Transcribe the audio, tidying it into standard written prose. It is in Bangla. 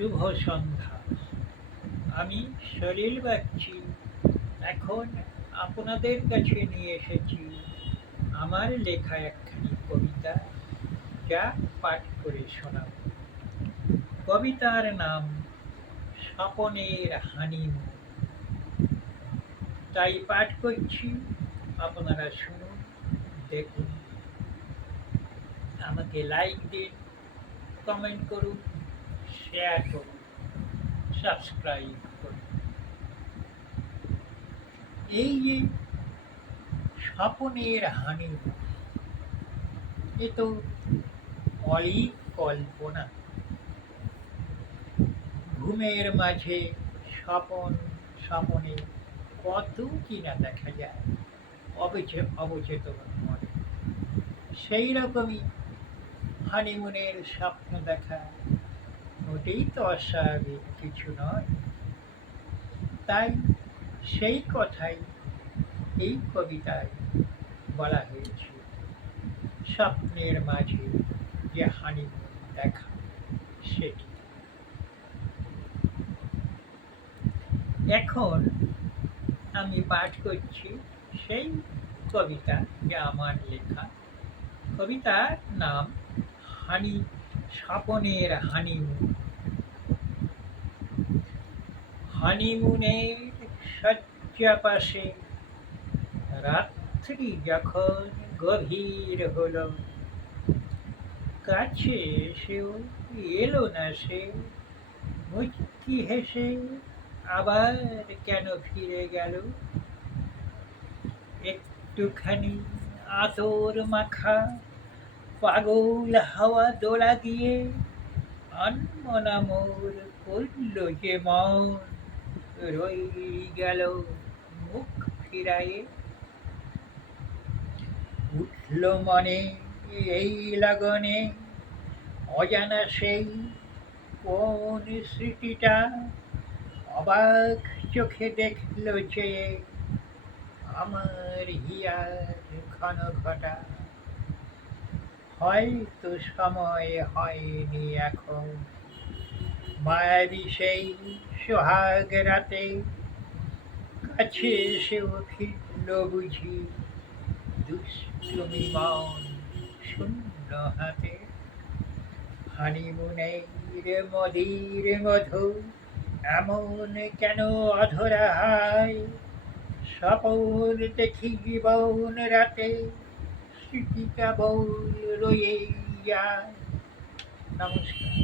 শুভ সন্ধ্যা। আমি সলিল বাগচি। এখন আপনাদের কাছে নিয়ে এসেছি আমার লেখা একখানি কবিতা, যা পাঠ করে শোনাব। কবিতার নাম স্বপনের হানিমুন। তাই পাঠ করছি, আপনারা শুনুন, দেখুন। আমাকে লাইক দিন, কমেন্ট করুন, শেয়ার করুন, সাবস্ক্রাইব করুন। এই যে স্বপনের হানিমুন, এ তো অলীক কল্পনা। ঘুমের মাঝে স্বপন স্বপনে কত কিনা দেখা যায় অবচেতন মনে। সেই রকমই হানিমুনের স্বপ্ন দেখা মোটেই তো অস্বাভাবিক কিছু নয়। তাই সেই কথাই এই কবিতায় বলা হয়েছে। স্বপ্নের মাঝে যে হানিমুন দেখা, সেটি। এখন আমি পাঠ করছি সেই কবিতা, যা আমার লেখা। কবিতার নাম স্বপনের হানিমুন। হানিমুনের শয্যা পাশে রাত্রি যখন গভীর হলো, কাছে এসেও এলো না সে, মুচকি হেসে আবার কেন ফিরে গেল। একটুখানি আতর মাখা পাগল হাওয়া দোলা দিয়ে আনমনা মোর করল যে মন, রই গেল মুখ ফিরায়ে। উঠল মনে এই লগনে অজানা সেই কোন স্মৃতিটা, অবাক চোখে দেখল যে আমার হিয়ার ঘন ঘটা। হয়তো সময় হয়নি এখন মায়াবী সেই সোহাগ রাতে, কাছে এসেও ফিরল বুঝি দুষ্টুমি মন শূন্য হাতে। হানিমুনের মদির মধু এমন কেন অধরা হয়, স্বপন দেখি জীবন রাতে, স্মৃতি কেবল রয়ে যায়। নমস্কার।